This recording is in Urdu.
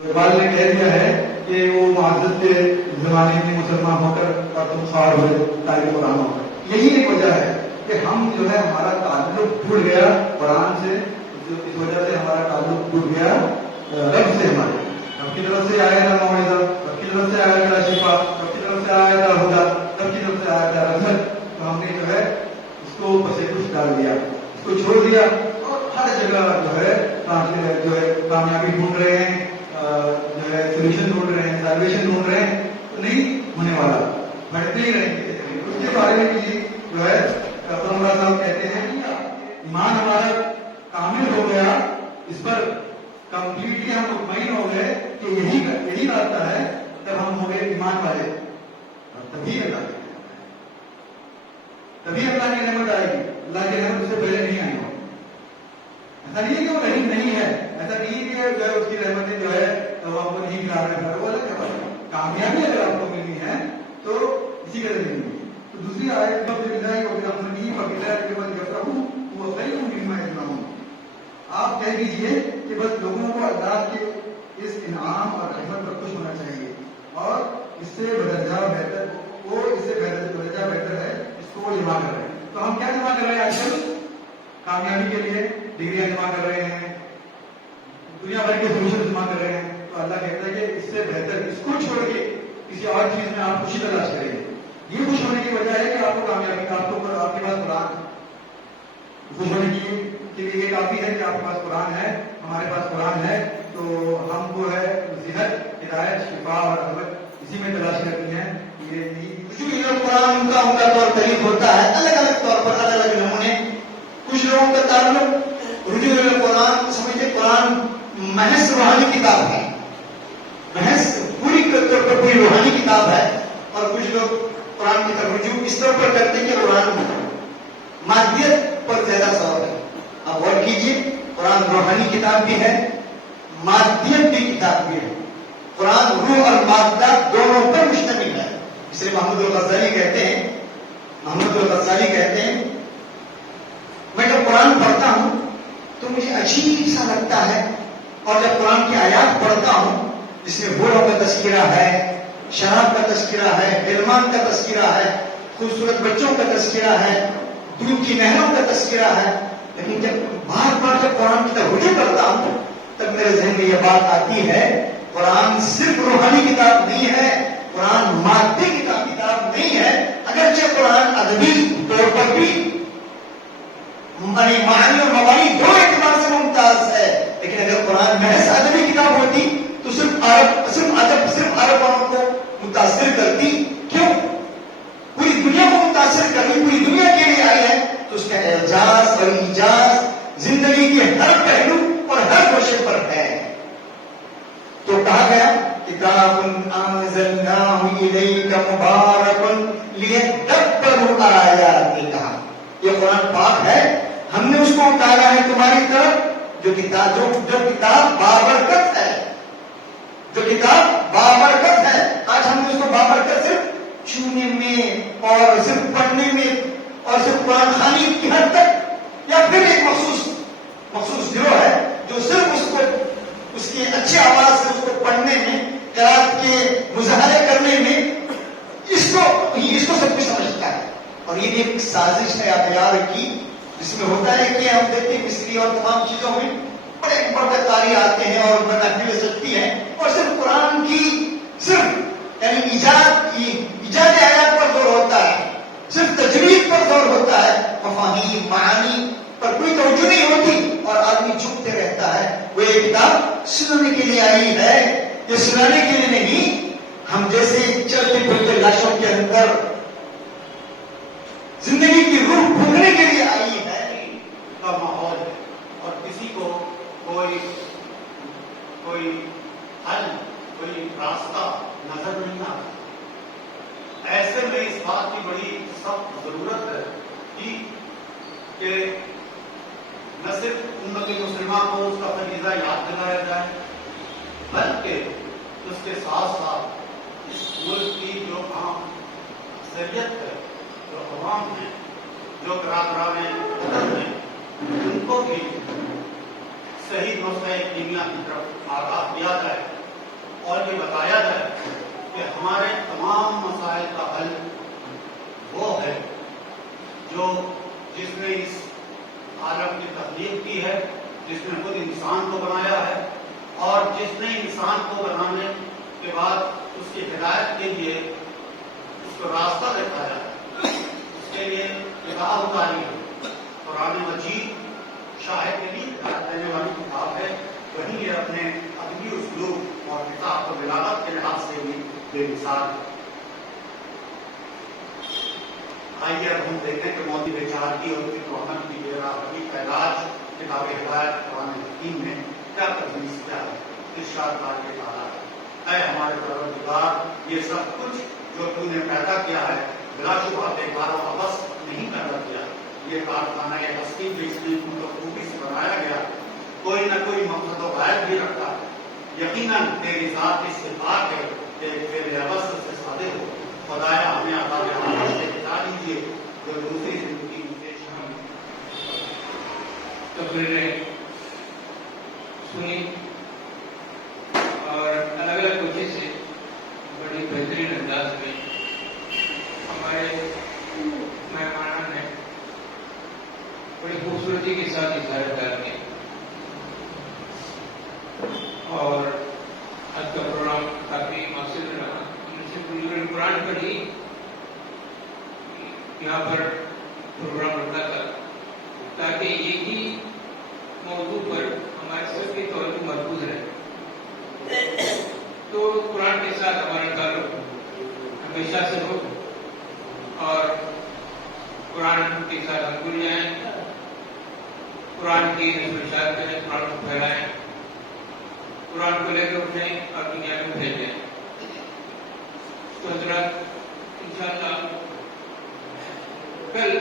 اقبال نے کہہ دیا ہے کہ وہ معزز کے زمانے میں مسلمان ہو کر اور تم خوار ہوئے طالب قرآن ہو کر. یہی ایک وجہ ہے کہ ہم جو ہے ہمارا تعلق ٹوٹ گیا قرآن سے, اس وجہ سے ہمارا تعلق ٹوٹ گیا رب سے. ہمارے رب کی طرف سے آیا تھا موعظہ, رب کی طرف سے آیا تھا شفا, رب کی طرف سے آیا تھا ہدیٰ, رب کی طرف سے آیا تھا رحمت. تو ہم نے جو ہے اس کو بسے کچھ ڈال دیا, اس کو چھوڑ دیا اور ہر جگہ جو ہے کامیابی ڈھونڈ رہے ہیں, جو ہے سولوشن ڈھونڈ رہے ہیں, سالویشن ڈھونڈ رہے ہیں. تو نہیں ہونے والا, بڑھتے ہی رہیں گے. اس کے بارے میں بھی جو ہے عمرہ صاحب کہتے ہیں کہ ایمان ہمارا کامل ہو گیا, اس پر کمپلیٹلی ہم مطمئن ہو گئے کہ یہی راستہ ہے. جب ہم ہو گئے ایمان والے تبھی اللہ کی رحمت آئے گی. اللہ کی رحمت اس سے پہلے نہیں آئی ہو. ایسا نہیں ہے کہ وہ رحیم نہیں ہے, ایسا نہیں ہے کہ جو ہے اس کی رحمتیں جو ہے وہ آپ کو نہیں کھلا رہے ہیں. وہ الگ ہے. کامیابی اگر آپ کو ملنی ہے تو اسی طرح ملنی ہے. تو دوسری آیت آپ کہہ دیجئے کہ بس لوگوں کو اللہ کے اس انعام اور رحمت پر خوش ہونا چاہیے, اور اس سے بدرجہ بہتر ہے, اس کو وہ جمع کر رہے ہیں. تو ہم کیا جمع کر رہے ہیں آج کل؟ کامیابی کے لیے ڈگریاں جمع کر رہے ہیں, دنیا بھر کے سولوشن جمع کر رہے ہیں. تو اللہ کہتا ہے کہ اس سے بہتر, اس کو چھوڑ کے کسی اور چیز میں آپ خوشی تلاش کریں گے. یہ خوش ہونے کی وجہ ہے کہ آپ کو کامیابی کا آپ کے پاس قرآن ہے. خوش ہونے کے لیے یہ کافی ہے کہ آپ کے پاس قرآن ہے, ہمارے پاس قرآن ہے. تو ہم کو ہے صحت, ہدایت, شفا اور رحمت اسی میں تلاش کرتی ہیں. یہ قرآن کا طور طریق ہوتا ہے الگ الگ طور پر, الگ الگ نمونے. کچھ لوگوں کا تعلق رجوع قرآن کو سمجھتے قرآن محض روحانی کتاب ہے, محض پوری طور پر پوری روحانی کتاب ہے. اور کچھ لوگ قرآن کی طرف رجوع اس طور پر کرتے ہیں کہ قرآن مادیت پر زیادہ زور ہے. آپ غور کیجیے, قرآن روحانی کتاب بھی ہے, مادیت بھی کتاب بھی ہے. قرآن روح اور مادہ دونوں پر مشتمل ہے. اس لیے محمود الغزالی کہتے ہیں میں جب قرآن پڑھتا ہوں تو مجھے عجیب سا لگتا ہے, اور جب قرآن کی آیات پڑھتا ہوں جس میں بوڑھوں کا تذکرہ ہے, شراب کا تذکرہ ہے, علمان کا تذکرہ ہے, خوبصورت بچوں کا تذکرہ ہے, دودھ کی نہروں کا تذکرہ ہے, لیکن جب بار بار جب قرآن کی طرف رجوع کرتا ہوں تب میرے ذہن میں یہ بات آتی ہے, قرآن صرف روحانی کتاب نہیں ہے, قرآن مادی کتاب نہیں ہے. اگرچہ قرآن ادبی طور پر بھی معنی اور مبانی دو اعتبار سے ممتاز ہے, لیکن اگر قرآن محض ادبی کتاب ہوتی تو صرف عربوں کو متاثر کرتی. کیوں؟ پوری دنیا کو متاثر کرنی, پوری دنیا کے لیے آئی ہے, تو اس کا اعجاز اور ایجاز زندگی کے ہر پہلو اور ہر گوشے پر ہے. تو کہا گیا کتاب انزلناہ الیک مبارک لیدبروا آیاتہ. یہ قرآن پاک ہے, ہم نے اس کو اتارا ہے تمہاری طرف, جو کتاب بابرکت ہے, جو کتاب بابرکت ہے. آج ہم نے اس کو بابرکت صرف چھونے میں اور صرف پڑھنے میں اور صرف قرآن خوانی کی حد تک, یا پھر ایک مخصوص گروہ ہے جو صرف اس کی اچھی آواز سے اس کو پڑھنے میں, قرات کے مظاہرے کرنے میں اس کو سب کچھ سمجھتا ہے. اور یہ ایک سازش ہے اختیار کی, جس میں ہوتا ہے کہ ہم دیکھتے ہیں مصری اور تمام چیزوں میں بڑے بڑے قاری آتے ہیں اور محفلیں سجتی ہیں, اور صرف قرآن کی یعنی ایجاد آیات پر زور ہوتا ہے, صرف تجوید پر زور ہوتا ہے, مفاہیم معانی پر کوئی توجہ نہیں ہوتی, اور آدمی جھکتے رہتا ہے. وہ یہ کتاب سنانے کے لیے آئی ہے, یہ سنانے کے لیے نہیں. ہم جیسے چلتے پھرتے لاشوں کے اندر زندگی کی روح پھونکنے کے لیے آئی ہے کا ماحول ہے, اور کسی کو کوئی حل, کوئی راستہ نظر نہیں آتا. ایسے میں اس بات کی بڑی سخت ضرورت ہے کہ نہ صرف امت مسلمہ کو اس کا فریضہ یاد دلایا جائے, بلکہ اس کے ساتھ ساتھ اس ملک کی جو عام اکثریت ہے, جو عوام ہیں, جو برادران وطن ہیں, ان کو بھی صحیح نسخہ کیمیا کی طرف آگاہ کیا جائے اور یہ بتایا جائے کہ ہمارے تمام مسائل کا حل وہ ہے جو جس نے اس عالم کی تخلیق کی ہے، جس نے خود انسان کو بنایا ہے، اور جس نے انسان کو بنانے کے بعد اس کی ہدایت کے لیے اس کو راستہ دکھایا ہے، اس کے لیے کتاب اتاری ہے۔ قرآن مجید شاہد کے لیے ہدایت دینے والی کتاب ہے، وہیں یہ اپنے ادبی اسلوب اور کتاب و بلاغت کے لحاظ سے بھی بے مثال ہے۔ آئیے اب ہم دیکھیں کہ مودی بیچارگی اور فکر و عمل کی بے راہی کا علاج کتاب ہدایت قرآن حکیم میں کیا تجویز کیا ہے؟ ارشاد کار کے کہا ہے، اے ہمارے پروردگار، یہ سب کچھ جو تو نے پیدا کیا ہے بلا شبہ بیکار و عبث نہیں پیدا کیا، یہ کارخانہ ہستی جو اس نے خوبی سے بنایا گیا کوئی نہ کوئی مقصد و غائب بھی رکھتا ہے۔ یقیناً تیری ذات اس سے پاک ہے کہ تیرے عبث سے صادق ہو۔ خدایا ہمیں عذاب آخرت سے بچا لیجیے جو دوسری زندگی میں پیش آئی۔ تقریریں سنی اور الگ الگ وجہ سے بڑی بہترین انداز میں ہمارے مہمانان نے بڑی خوبصورتی کے ساتھ اظہار خیال کیا، اور آج کا پروگرام کافی مؤثر رہا۔ قرآن پر ہی یہاں پر پروگرام رکھا تھا تاکہ یہی موضوع پر ہمارے سب کی توجہ مرکوز رہے، تو قرآن کے ساتھ ہمارا تعلق ہمیشہ سے ہو اور قرآن کے ساتھ ہم جڑ جائیں، قرآن کی نشر و اشاعت کریں، قرآن کو پھیلائیں، قرآن کو لے کر اٹھیں اور دنیا میں بھیجیں۔ تو حضرات انشاءاللہ کل